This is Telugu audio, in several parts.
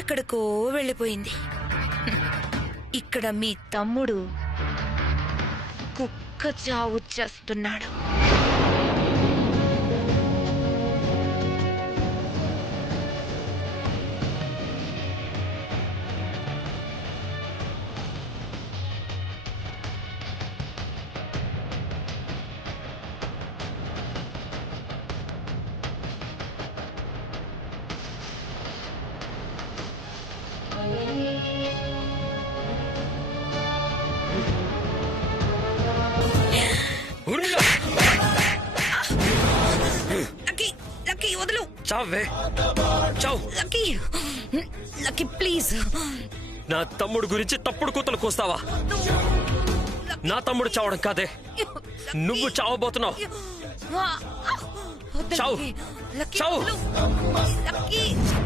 ఎక్కడికో వెళ్ళిపోయింది. ఇక్కడ మీ తమ్ముడు కుక్క చావు చేస్తున్నాడు. వదులు. చావే చావు. Lucky, lucky please. నా తమ్ముడు గురించి తప్పుడు కూతలు కూస్తావా? నా తమ్ముడు చావడం కాదే, నువ్వు చావబోతున్నావు. చావు చావు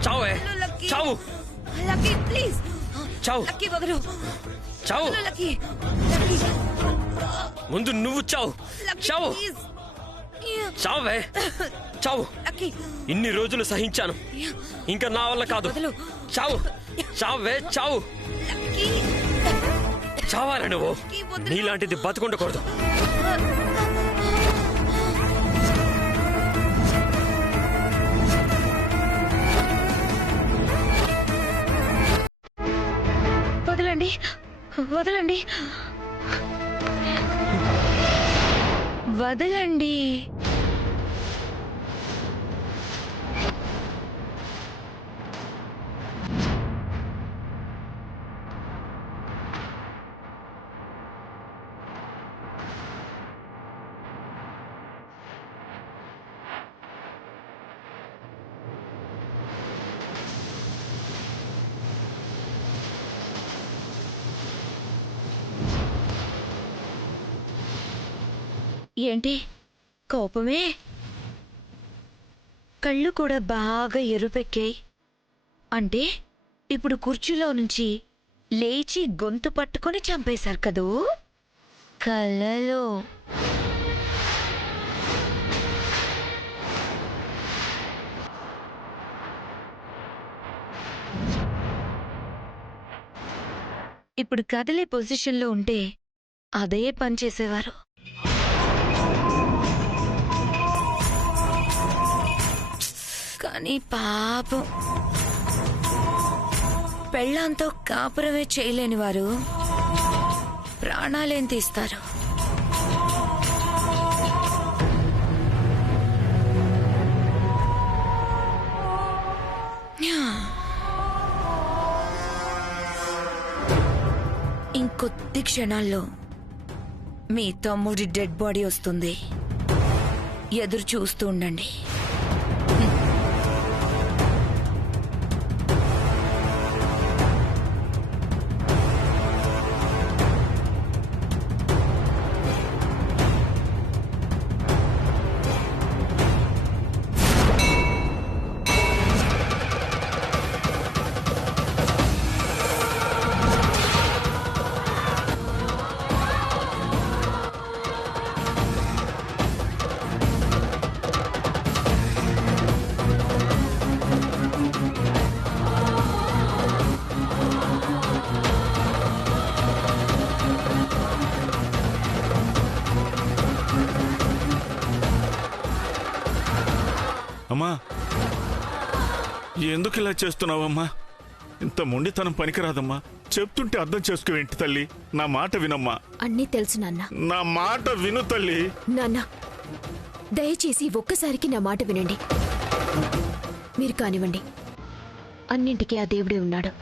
చావే చావు. Lucky please. చావు. లక్కీ వదులు. చావు. లక్కీ, ముందు నువ్వు చావు. చావు చావే చావు. ఇన్ని రోజులు సహించాను, ఇంకా నా వల్ల కాదు. చావు చావే చావు. చావాలా నువ్వు? నీలాంటిది బతుకుండకూడదు. వదలండి, వదలండి, వదలండి. ఏంటి కోపమే? కళ్ళు కూడా బాగా ఎరుపెక్కాయి. అంటే ఇప్పుడు కుర్చీలో నుంచి లేచి గొంతు పట్టుకొని చంపేశారు కదూ కలలో. ఇప్పుడు కదలే పొజిషన్లో ఉంటే అదే పని చేసేవారు. కానీ పాపం పెళ్ళాంతో కాపురమే చేయలేని వారు ప్రాణాలేం తీస్తారు? ఇంకొద్ది క్షణాల్లో మీ తమ్ముడి డెడ్ బాడీ వస్తుంది. ఎదురు చూస్తూ ఉండండి. అమ్మా, ఎందుకు ఇలా చేస్తున్నావమ్మా? ఇంత మొండితనం పనికిరాదమ్మా. చెప్తుంటే అర్థం చేసుకోవేంటి తల్లి? నా మాట వినమ్మా. అన్నీ తెలుసు నాన్న. నా మాట విను తల్లి. నాన్న, దయచేసి ఒక్కసారికి నా మాట వినండి. మీరు కానివ్వండి, అన్నింటికీ ఆ దేవుడే ఉన్నాడు.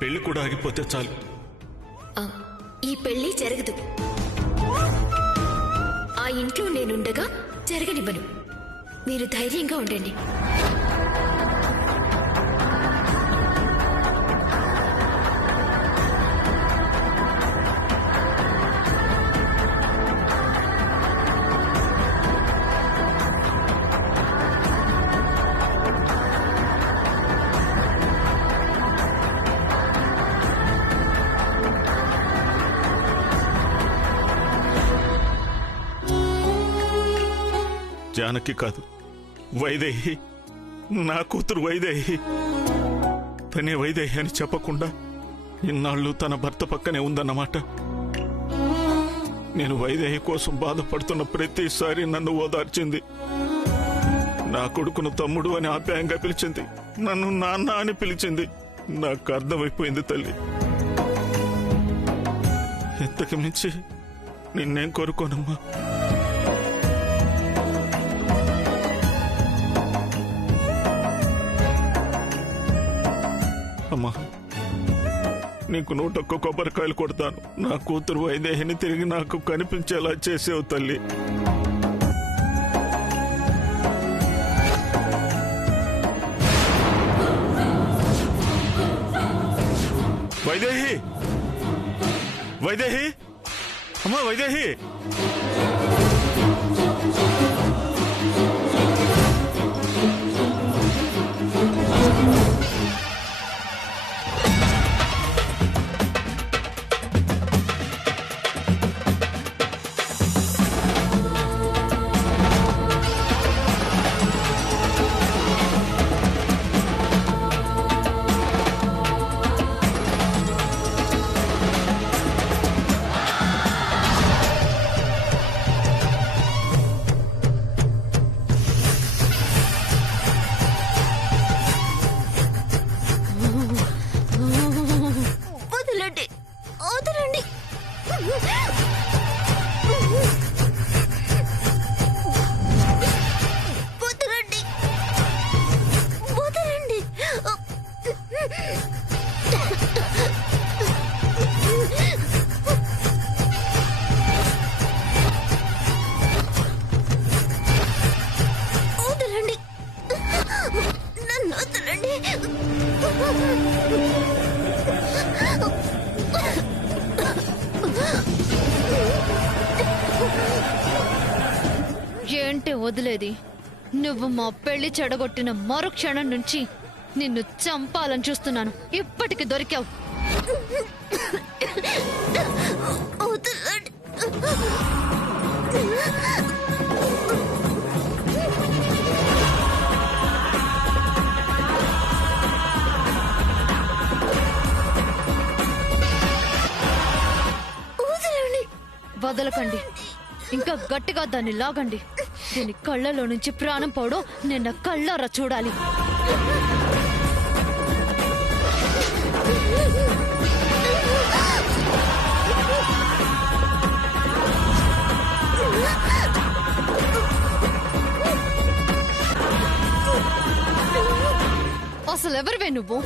పెళ్లి కూడా ఆగిపోతే చాలు. ఈ పెళ్లి జరగదు. ఆ ఇంట్లో నేనుండగా జరగనివ్వను. మీరు ధైర్యంగా ఉండండి. జానకి కాదు, వైదేహి, నా కూతురు వైదేహి. తనే వైదేహి అని చెప్పకుండా ఇన్నాళ్ళు తన భర్త పక్కనే ఉందన్నమాట. నేను వైదేహి కోసం బాధపడుతున్న ప్రతిసారి నన్ను ఓదార్చింది. నా కొడుకును తమ్ముడు అని ఆప్యాయంగా పిలిచింది. నన్ను నాన్న అని పిలిచింది. నాకు అర్థమైపోయింది తల్లి. ఇంతకు మించి నిన్నేం కోరుకోనమ్మా. అమ్మా, నీకు 101 కొబ్బరికాయలు కొడతాను. నా కూతురు వైదేహిని తిరిగి నాకు కనిపించేలా చేసేవు తల్లి. వైదేహి, వైదేహి, అమ్మా వైదేహి. ఏంటి వదిలేది? నువ్వు మా పెళ్లి చెడగొట్టిన మరుక్షణం నుంచి నిన్ను చంపాలని చూస్తున్నాను. ఇప్పటికి దొరికావు. వదలకండి, ఇంకా గట్టిగా దాన్ని లాగండి. దీని కళ్ళలో నుంచి ప్రాణం పోవడం నిన్న కళ్ళారా చూడాలి. అసలెవరివే నువ్వు?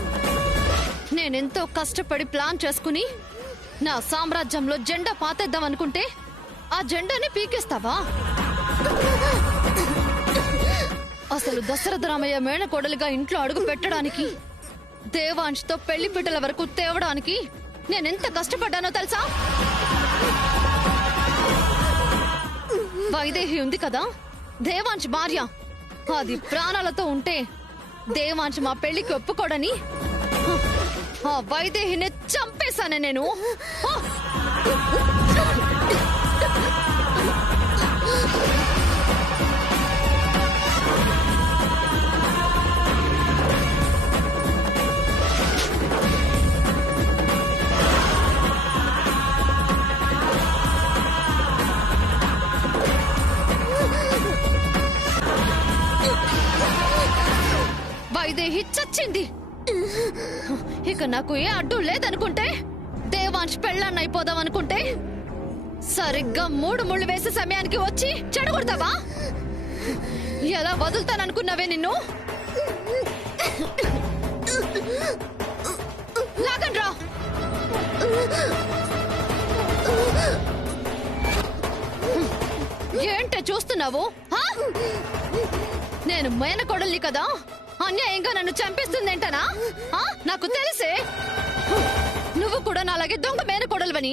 నేనెంతో కష్టపడి ప్లాన్ చేసుకుని నా సామ్రాజ్యంలో జెండా పాతేద్దాం అనుకుంటే ఆ జెండాని పీకేస్తావా? అసలు దశరథ రామయ్య మేనకోడలిగా ఇంట్లో అడుగు పెట్టడానికి, దేవాంష్తో పెళ్లి పిట్టల వరకు తేవడానికి నేనెంత కష్టపడ్డానో తెలుసా? వైదేహి ఉంది కదా, దేవాంశ్ భార్య. అది ప్రాణాలతో ఉంటే దేవాంశ్ మా పెళ్లికి ఒప్పుకోడని ఆ వైదేహిని చంపేశానే నేను. వైదేహి చచ్చింది. ఇక నాకు ఏ అడ్డు లేదనుకుంటే, దేవాంశ్ పెళ్ళాన్ని అయిపోదాం అనుకుంటే సరిగ్గా 3 ముళ్ళు వేసే సమయానికి వచ్చి చెడగొడతావా? ఎలా వదులుతాననుకున్నావే నిన్ను? లాగండ్రా. ఏంటే చూస్తున్నావు? నేను మేనకోడల్ని కదా, అన్యాయంగా నన్ను చంపేస్తుందేంటనా? నాకు తెలిసే నువ్వు కూడా నాలాగే దొంగ మేనకోడలువని.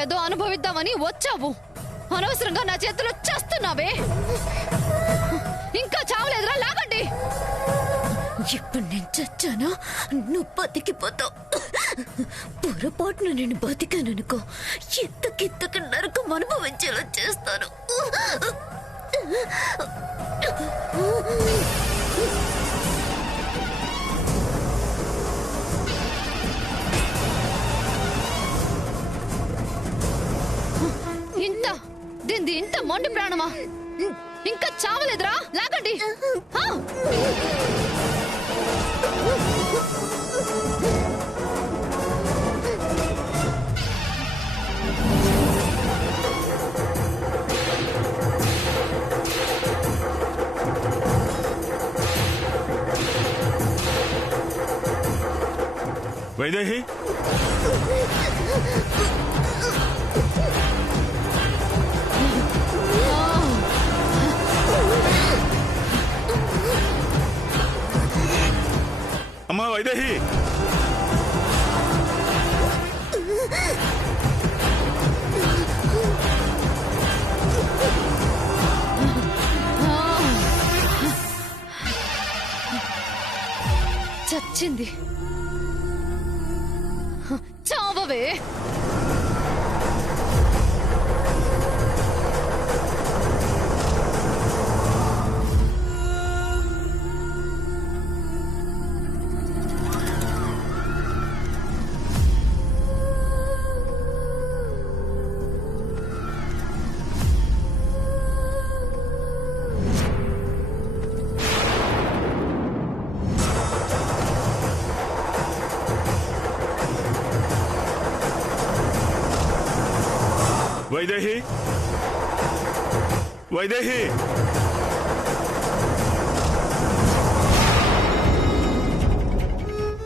ఏదో అనుభవిద్దామని వచ్చావు, అనవసరంగా నా చేతిలో చేస్తున్నావే. ఇంకా చావలేదురా, లాగండి. ఇప్పుడు నేను చచ్చానా, నువ్వు బతికిపోతావు. పొరపాటును నేను బతికాననుకో, ఎత్తకెత్తక నరకం అనుభవించేలా చేస్తాను. ఇంత మొండి ప్రాణమా? ఇంకా చావలేదురా, లాగండి. వైదేహి, అమ్మా వైదేహి, చచ్చింది. చావవే. వైదేహి, వైదేహి,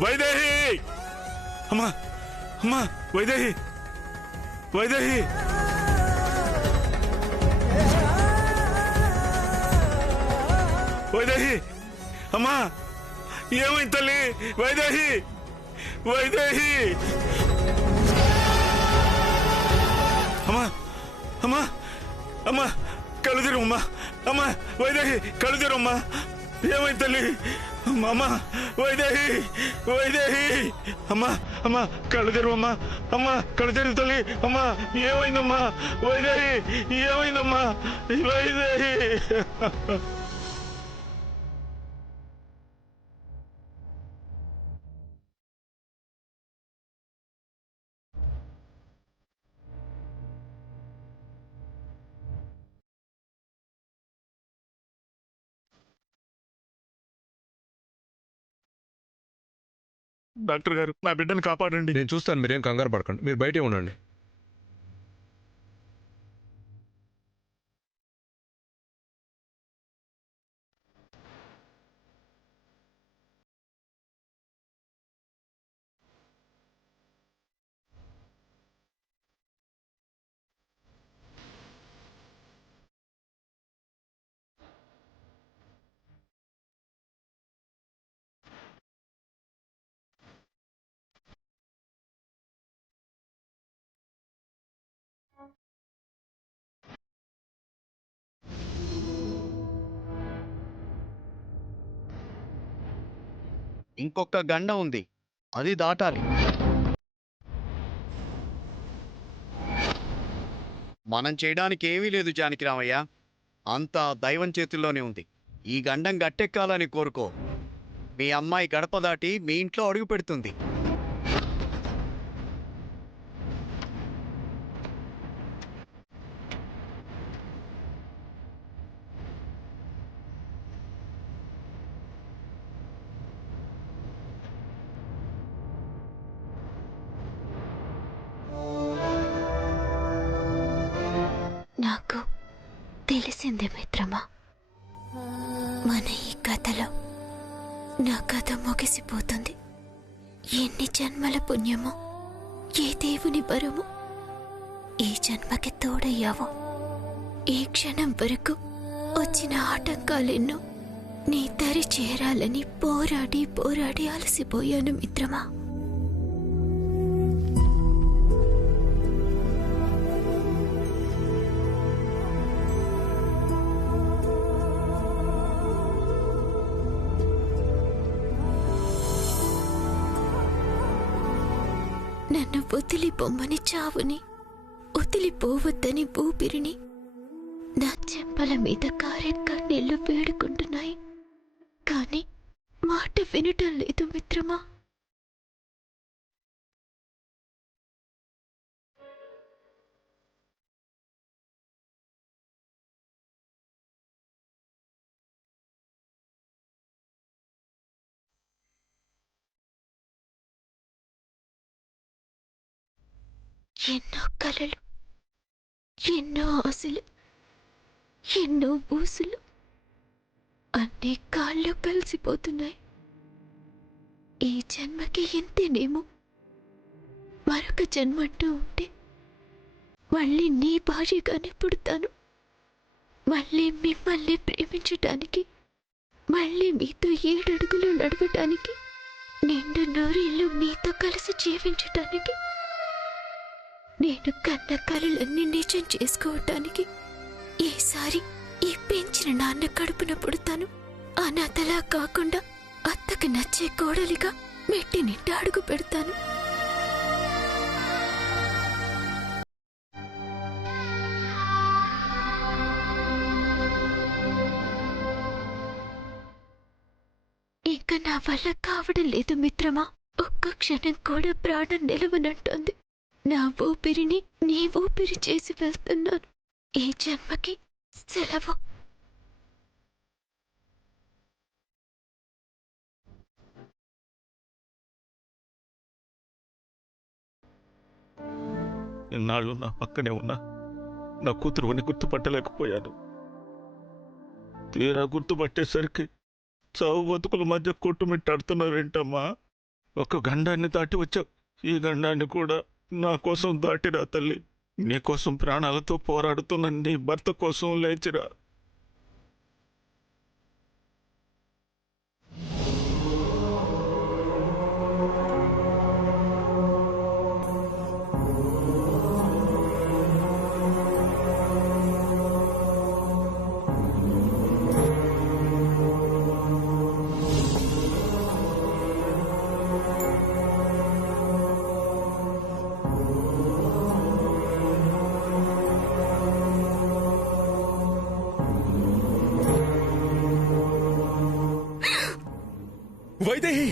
వైదేహి, అమ్మా అమ్మా వైదేహి, వైదేహి, వైదేహి, అమ్మా ఏమైంది తల్లి? వైదేహి, వైదేహి, అమ్మా అమ్మా అమ్మా కళ్ళు తెరువమ్మా. అమ్మా వైదేహి, కళ్ళు తెరువమ్మా. ఏమైంది తల్లి? అమ్మా వైదేహి, వైదేహి, అమ్మా అమ్మా కళ్ళు తెరువమ్మా. అమ్మా కళ్ళు తెరువు తల్లి. అమ్మా ఏమైందమ్మా? వైదేహి ఏమైందమ్మా? వైదేహి. డాక్టర్ గారు, నా బిడ్డను కాపాడండి. నేను చూస్తాను, మీరేం కంగారు పడకండి, మీరు బయటే ఉండండి. ఇంకొక గండ ఉంది, అది దాటాలి. మనం చేయడానికి ఏమీ లేదు జానకిరామయ్య, అంతా దైవం చేతుల్లోనే ఉంది. ఈ గండం గట్టెక్కాలని కోరుకో, మీ అమ్మాయి గడప దాటి మీ ఇంట్లో అడుగు పెడుతుంది. నాకు తెలిసిందే మిత్రమా, మన ఈ కథలో నా కథ ముగిసిపోతుంది. ఎన్ని జన్మల పుణ్యమో, ఏ దేవుని వరమో ఈ జన్మకి తోడయ్యావో. ఈ క్షణం వరకు వచ్చిన ఆటంకాలెన్నో నీ దరి చేరాలని పోరాడి పోరాడి అలసిపోయాను మిత్రమా. నన్ను వదిలిపోమ్మని చావుని, వదిలిపోవద్దని ఊపిరిని నా చెంపల మీద కారే కన్నీళ్లు వేడుకుంటున్నాయి. కానీ మాట వినటం లేదు మిత్రమా. ఎన్నో కలలు, ఎన్నో ఆశలు, ఎన్నో ఊసులు అన్నీ కాళ్ళు కలిసిపోతున్నాయి. ఈ జన్మకి ఇంతేనేమో. మరొక జన్మంటూ ఉంటే మళ్ళీ నీ భార్యగానే పుడతాను. మళ్ళీ మిమ్మల్ని ప్రేమించటానికి, మళ్ళీ మీతో 7 అడుగులు నడవటానికి, నిండు నూరేళ్ళు మీతో కలిసి జీవించటానికి, నేను కన్న కలలన్నీ నిజం చేసుకోవటానికి ఈసారి ఈ పెంచిన నాన్న కడుపున పుడతాను. అనాథలా కాకుండా అత్తకి నచ్చే కోడలిగా మెట్టి నిండా అడుగు పెడతాను. ఇంకా నా వల్ల కావడం లేదు మిత్రమా. ఒక్క క్షణం కూడా ప్రాణం నిలవనంటోంది. నా ఊపిరిని నీ ఊపిరి చేసి వెళ్తున్నాను. ఈ జన్మకి సెలవు. ఇన్నాళ్ళు నా పక్కనే ఉన్నా నా కూతురుని గుర్తుపట్టలేకపోయాను. తీరా గుర్తుపట్టేసరికి చావు బతుకుల మధ్య కొట్టుమిట్టాడుతున్నావేంటమ్మా? ఒక గండాన్ని దాటి వచ్చావు. ఈ గండాన్ని కూడా నా కోసం దాటిరా తల్లి. నీకోసం ప్రాణాలతో పోరాడుతున్న నీ భర్త కోసం లేచిరా. వైదేహి!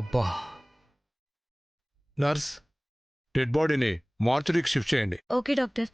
అబ్బా, నర్స్, డెడ్ బాడీని మార్చురీకి షిఫ్ట్ చేయండి. Okay doctor.